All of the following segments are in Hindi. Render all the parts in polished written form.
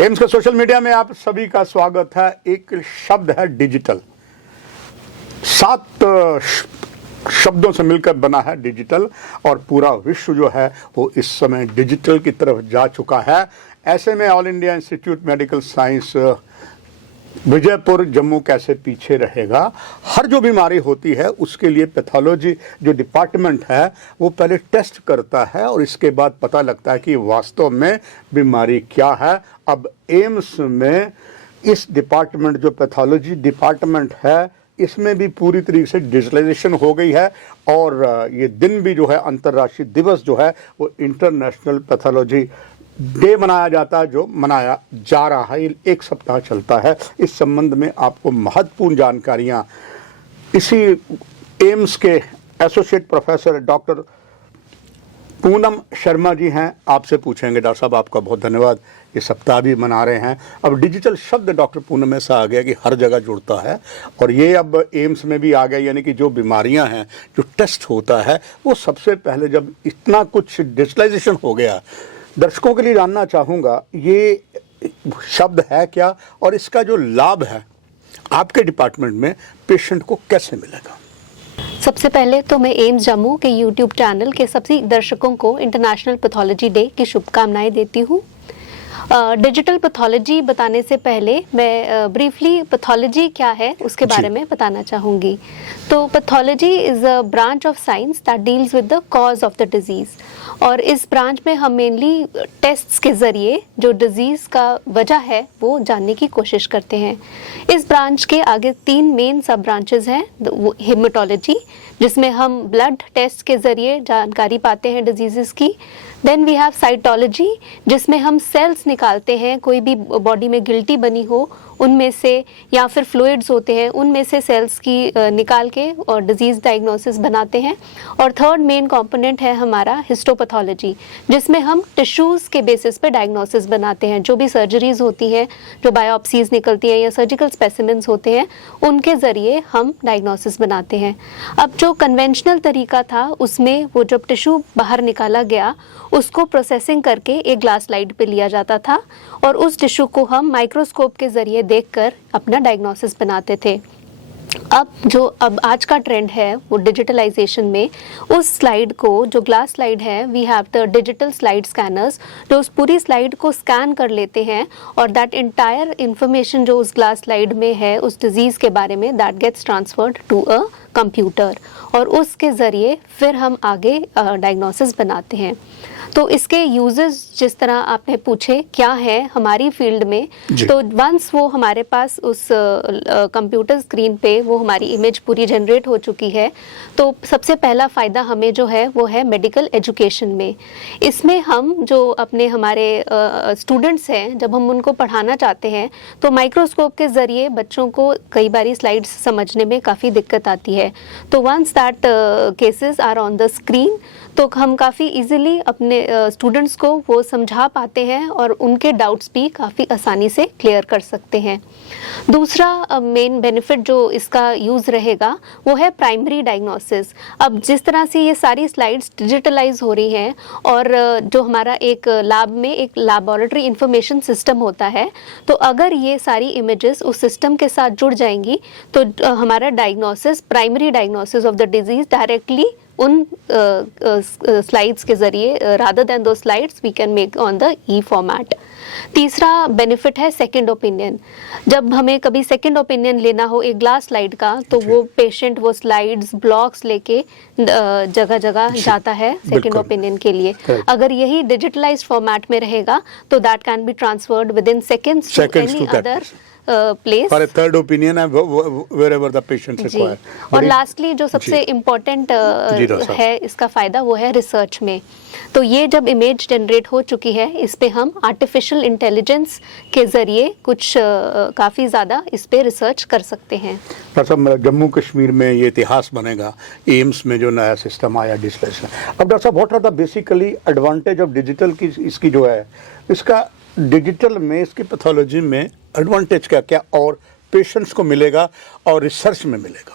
एम्स के सोशल मीडिया में आप सभी का स्वागत है। एक शब्द है डिजिटल। 7 शब्दों से मिलकर बना है डिजिटल, और पूरा विश्व जो है वो इस समय डिजिटल की तरफ जा चुका है। ऐसे में all India institute medical science Vijaypur Jammu कैसे पीछे रहेगा। हर जो बीमारी होती है उसके लिए पैथोलॉजी जो डिपार्टमेंट है वो पहले टेस्ट करता है और इसके बाद पता लगता है कि वास्तव में बीमारी क्या है। अब एम्स में इस डिपार्टमेंट जो पैथोलॉजी डिपार्टमेंट है इसमें भी पूरी तरीके से डिजिटलाइजेशन हो गई है, और ये दिन भी जो है अंतर्राष्ट्रीय दिवस जो है वो इंटरनेशनल पैथोलॉजी डे मनाया जाता है, जो मनाया जा रहा है। ये 1 सप्ताह चलता है। इस संबंध में आपको महत्वपूर्ण जानकारियां इसी एम्स के associate professor doctor Poonam Sharma ji हैं, आपसे पूछेंगे। डॉक्टर साहब आपका बहुत धन्यवाद। ये सप्ताह भी मना रहे हैं। अब डिजिटल शब्द डॉक्टर पूनम ऐसा आ गया कि हर जगह जुड़ता है, और ये अब एम्स में भी आ गया, यानी कि जो बीमारियां हैं जो टेस्ट होता है वो सबसे पहले जब इतना कुछ डिजिटलाइजेशन हो गया। दर्शकों के लिए जानना चाहूँगा ये शब्द है क्या, और इसका जो लाभ है आपके डिपार्टमेंट में पेशेंट को कैसे मिलेगा। सबसे पहले तो मैं एम्स जम्मू के यूट्यूब चैनल के सभी दर्शकों को इंटरनेशनल पैथोलॉजी डे की शुभकामनाएं देती हूँ। डिजिटल पैथोलॉजी बताने से पहले मैं ब्रीफली पैथोलॉजी क्या है उसके बारे में बताना चाहूँगी। तो pathology is a branch of science that deals with the cause of the disease, और इस ब्रांच में हम मेनली टेस्ट्स के ज़रिए जो डिज़ीज़ का वजह है वो जानने की कोशिश करते हैं। इस ब्रांच के आगे 3 मेन सब ब्रांचेस हैं। हेमेटोलॉजी, जिसमें हम ब्लड टेस्ट के ज़रिए जानकारी पाते हैं डिजीज़ की। देन वी हैव साइटोलॉजी, जिसमें हम सेल्स निकालते हैं, कोई भी बॉडी में गिल्टी बनी हो उनमें से, या फिर फ्लूइड्स होते हैं उनमें से सेल्स की निकाल के और डिजीज़ डायग्नोसिस बनाते हैं। और थर्ड मेन कंपोनेंट है हमारा हिस्टोपैथोलॉजी, जिसमें हम टिश्यूज़ के बेसिस पे डायग्नोसिस बनाते हैं। जो भी सर्जरीज होती हैं, जो बायोप्सीज निकलती है या सर्जिकल स्पेसिमेंस होते हैं, उनके ज़रिए हम डायग्नोसिस बनाते हैं। अब जो कन्वेंशनल तरीका था उसमें वो जब टिश्यू बाहर निकाला गया उसको प्रोसेसिंग करके एक ग्लास स्लाइड पे लिया जाता था, और उस टिश्यू को हम माइक्रोस्कोप के ज़रिए देखकर अपना डायग्नोसिस बनाते थे। अब आज का ट्रेंड है वो डिजिटलाइजेशन में, उस स्लाइड को जो ग्लास स्लाइड है, we have the digital slide scanners, जो उस पूरी स्लाइड को स्कैन कर लेते हैं, और दैट इंटायर इंफॉर्मेशन जो उस ग्लास स्लाइड में है उस डिजीज़ के बारे में, that gets transferred to a computer, और उसके ज़रिए फिर हम आगे डायग्नोसिस बनाते हैं। तो इसके यूजेस जिस तरह आपने पूछे क्या है हमारी फील्ड में, तो वंस वो हमारे पास उस कंप्यूटर स्क्रीन पे वो हमारी इमेज पूरी जनरेट हो चुकी है, तो सबसे पहला फ़ायदा हमें जो है वो है मेडिकल एजुकेशन में। इसमें हम जो हमारे स्टूडेंट्स हैं, जब हम उनको पढ़ाना चाहते हैं तो माइक्रोस्कोप के ज़रिए बच्चों को कई बारी स्लाइड्स समझने में काफ़ी दिक्कत आती है। तो once that cases are on the screen, तो हम काफ़ी इजीली अपने स्टूडेंट्स को वो समझा पाते हैं और उनके डाउट्स भी काफ़ी आसानी से क्लियर कर सकते हैं। दूसरा मेन बेनिफिट जो इसका यूज़ रहेगा वो है प्राइमरी डायग्नोसिस। अब जिस तरह से ये सारी स्लाइड्स डिजिटलाइज हो रही हैं, और जो हमारा एक लैब में एक लैबोरेटरी इंफॉर्मेशन सिस्टम होता है, तो अगर ये सारी इमेजेस उस सिस्टम के साथ जुड़ जाएंगी तो हमारा diagnosis, primary diagnosis of the disease directly उन स्लाइड्स के ज़रिए, रादर देन दो slides we can make on the e format. तीसरा बेनिफिट है सेकंड ओपिनियन। जब हमें कभी सेकंड ओपिनियन लेना हो एक ग्लास स्लाइड का, तो वो पेशेंट वो स्लाइड्स ब्लॉक्स लेके जगह जगह जाता है सेकंड ओपिनियन के लिए। अगर यही डिजिटलाइज्ड फॉर्मेट में रहेगा तो that can be transferred within seconds to any other place for a third opinion wherever the patient require। और लास्टली जो सबसे इम्पोर्टेंट है इसका फ़ायदा वो है रिसर्च में। तो ये जब इमेज जनरेट हो चुकी है, इस पे हम आर्टिफिशियल इंटेलिजेंस के ज़रिए कुछ काफ़ी ज़्यादा इस पे रिसर्च कर सकते हैं। डॉक्टर साहब, जम्मू कश्मीर में ये इतिहास बनेगा एम्स में जो नया सिस्टम आया डिजिटलाइजेशन। अब डॉक्टर साहब, what are the basically advantage of digital की, इसकी जो है इसका डिजिटल में, इसकी पैथोलॉजी में एडवांटेज क्या क्या और पेशेंट्स को मिलेगा और रिसर्च में मिलेगा?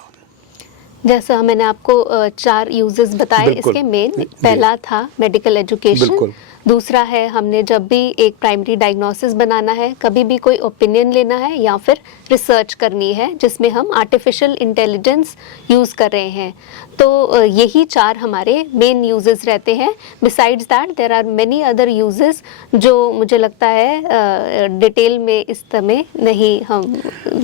जैसा मैंने आपको 4 यूजेस बताए इसके मेन। पहला था मेडिकल एजुकेशन, दूसरा है हमने जब भी एक प्राइमरी डायग्नोसिस बनाना है, कभी भी कोई ओपिनियन लेना है या फिर रिसर्च करनी है जिसमें हम आर्टिफिशियल इंटेलिजेंस यूज़ कर रहे हैं, तो यही 4 हमारे मेन यूजेस रहते हैं। Besides that there are many other uses जो मुझे लगता है डिटेल में इस समय नहीं हम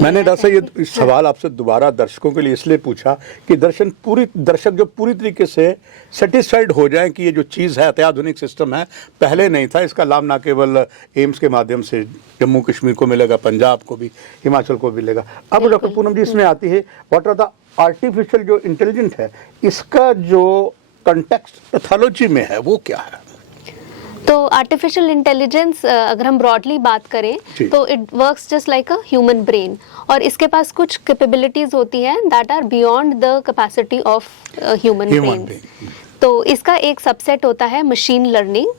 मैंने डॉक्टर साहब ये सवाल आपसे दोबारा दर्शकों के लिए इसलिए पूछा कि दर्शक जो पूरी तरीके से सेटिस्फाइड हो जाएं कि ये जो चीज़ है अत्याधुनिक सिस्टम है, पहले नहीं था। इसका लाभ ना केवल एम्स के माध्यम से जम्मू कश्मीर को मिलेगा, पंजाब को भी, हिमाचल को भी मिलेगा। अब डॉक्टर पूनम जी इसमें आती है व्हाट आर द आर्टिफिशियल जो इंटेलिजेंट है, इसका जो कंटेक्स्ट पैथोलॉजी में है वो क्या है? तो आर्टिफिशियल इंटेलिजेंस अगर हम ब्रॉडली बात करें तो it works just like a human brain, और इसके पास कुछ कैपेबिलिटीज होती हैं that are beyond the capacity of human brain. तो इसका एक सबसेट होता है मशीन लर्निंग,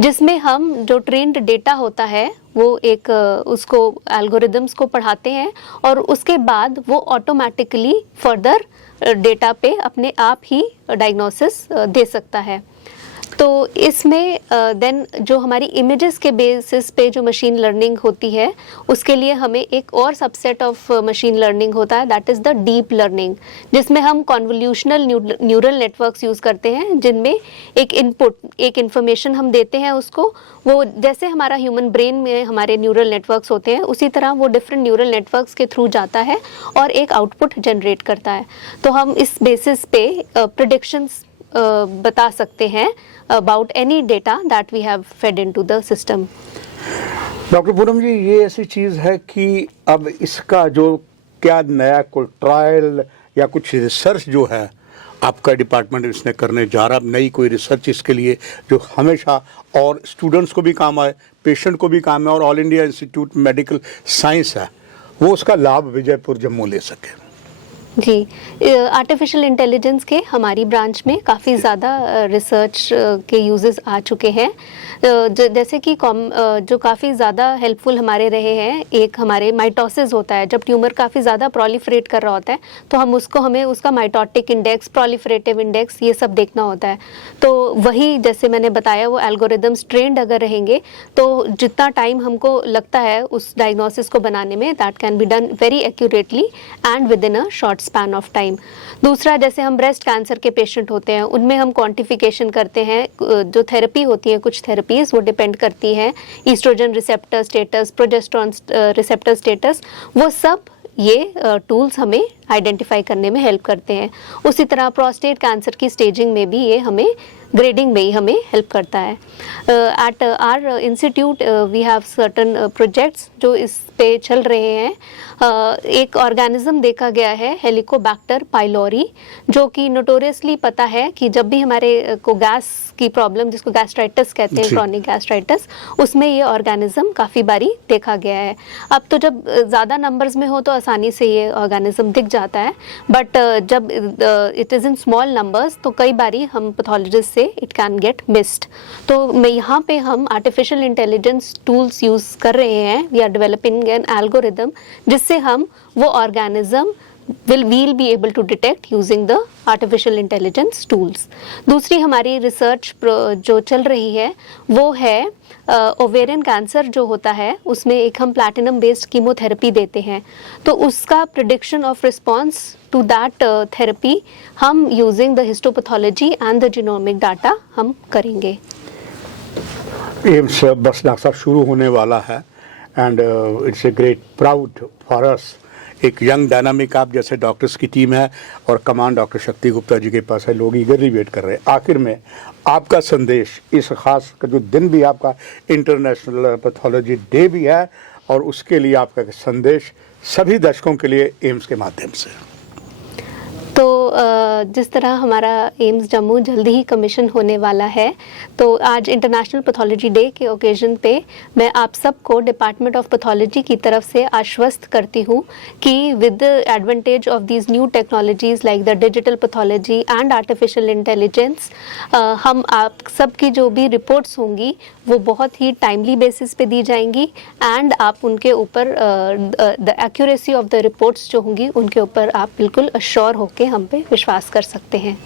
जिसमें हम जो ट्रेन्ड डेटा होता है वो एक उसको एल्गोरिदम्स को पढ़ाते हैं और उसके बाद वो ऑटोमेटिकली फर्दर डेटा पे अपने आप ही डायग्नोसिस दे सकता है। तो इसमें देन जो हमारी इमेजेस के बेसिस पे जो मशीन लर्निंग होती है उसके लिए हमें एक और सबसेट ऑफ मशीन लर्निंग होता है, that is the deep learning, जिसमें हम कॉन्वोल्यूशनल न्यूरल नेटवर्क्स यूज़ करते हैं, जिनमें एक इनपुट, एक इन्फॉर्मेशन हम देते हैं उसको, वो जैसे हमारा ह्यूमन ब्रेन में हमारे न्यूरल नेटवर्क्स होते हैं उसी तरह वो डिफरेंट न्यूरल नेटवर्क्स के थ्रू जाता है और एक आउटपुट जनरेट करता है। तो हम इस बेसिस पे प्रेडिक्शंस बता सकते हैं about any data that we have fed into the system. Doctor Poonam ji, ये ऐसी चीज़ है कि अब इसका जो क्या नया कोई ट्रायल या कुछ रिसर्च जो है आपका डिपार्टमेंट इसने करने जा रहा, नई कोई रिसर्च इसके लिए जो हमेशा और स्टूडेंट्स को भी काम आए, पेशेंट को भी काम है और all India institute medical science है वो उसका लाभ विजयपुर जम्मू ले सके? जी, आर्टिफिशियल इंटेलिजेंस के हमारी ब्रांच में काफ़ी ज़्यादा रिसर्च के यूजेस आ चुके हैं, जैसे कि जो काफ़ी ज़्यादा हेल्पफुल हमारे रहे हैं, एक हमारे माइटोसिस होता है, जब ट्यूमर काफ़ी ज़्यादा प्रोलिफरेट कर रहा होता है तो हमें उसका माइटोटिक इंडेक्स, प्रोलिफरेटिव इंडेक्स, ये सब देखना होता है। तो वही जैसे मैंने बताया वो एल्गोरिदम्स ट्रेंड अगर रहेंगे तो जितना टाइम हमको लगता है उस डायग्नोसिस को बनाने में, that can be done very accurately and with in a short span of time. दूसरा, जैसे हम ब्रेस्ट कैंसर के पेशेंट होते हैं उनमें हम क्वांटिफिकेशन करते हैं, जो थेरेपी होती है, कुछ थेरेपीज वो डिपेंड करती हैं oestrogen receptor status, progesterone receptor status, वो सब ये टूल्स हमें आइडेंटिफाई करने में हेल्प करते हैं। उसी तरह प्रोस्टेट कैंसर की स्टेजिंग में भी ये हमें ग्रेडिंग में ही हमें हेल्प करता है। At our institute we have certain projects जो इस पे चल रहे हैं। एक ऑर्गेनिज्म देखा गया है हेलिकोबैक्टर पाइलोरी, जो कि नोटोरियसली पता है कि जब भी हमारे को गैस की प्रॉब्लम, जिसको गैस्ट्राइटिस कहते हैं, क्रॉनिक गैस्ट्राइटिस, उसमें ये ऑर्गेनिज्म काफ़ी बारी देखा गया है। अब तो जब ज़्यादा नंबर्स में हो तो आसानी से ये ऑर्गेनिज्म दिख जाता है, बट जब it is in small numbers तो कई बारी हम पैथोलॉजिस्ट से इट कैन गेट मिस्ड। तो मैं यहाँ पे हम आर्टिफिशियल इंटेलिजेंस टूल्स यूज़ कर रहे हैं, we are developing an algorithm जिससे हम वो organism we'll be able to detect using the artificial intelligence tools. दूसरी हमारी रिसर्च जो चल रही है वो है ओवेरियन कैंसर जो होता है उसमें एक हम प्लैटिनम बेस्ड कीमोथेरेपी देते हैं, तो उसका prediction of response to that therapy हम using the histopathology and the genomic data हम करेंगे। एम्स बस डॉक्टर साहब शुरू होने वाला है and it's a great proud for us. एक यंग डायनामिक आप जैसे डॉक्टर्स की टीम है और कमांड डॉक्टर शक्ति गुप्ता जी के पास है, लोग ईगरली वेट कर रहे हैं। आखिर में आपका संदेश, इस खास का जो दिन भी आपका इंटरनेशनल पैथोलॉजी डे भी है, और उसके लिए आपका संदेश सभी दर्शकों के लिए एम्स के माध्यम से। तो जिस तरह हमारा एम्स जम्मू जल्दी ही कमीशन होने वाला है, तो आज इंटरनेशनल पैथोलॉजी डे के ओकेजन पे मैं आप सबको डिपार्टमेंट ऑफ पैथोलॉजी की तरफ से आश्वस्त करती हूँ कि with the advantage of these new technologies like the digital pathology and artificial intelligence, हम आप सबकी जो भी रिपोर्ट्स होंगी वो बहुत ही टाइमली बेसिस पे दी जाएंगी एंड आप उनके ऊपर the accuracy of the reports जो होंगी उनके ऊपर आप बिल्कुल अश्योर होकर हम पे विश्वास कर सकते हैं।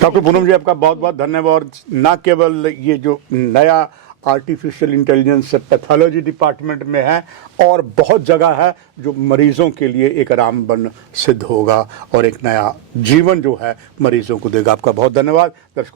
डॉक्टर पूनम जी, आपका बहुत बहुत धन्यवाद। न केवल ये जो नया आर्टिफिशियल इंटेलिजेंस पैथोलॉजी डिपार्टमेंट में है, और बहुत जगह है जो मरीजों के लिए एक रामबन सिद्ध होगा और एक नया जीवन जो है मरीजों को देगा। आपका बहुत धन्यवाद। दर्शकों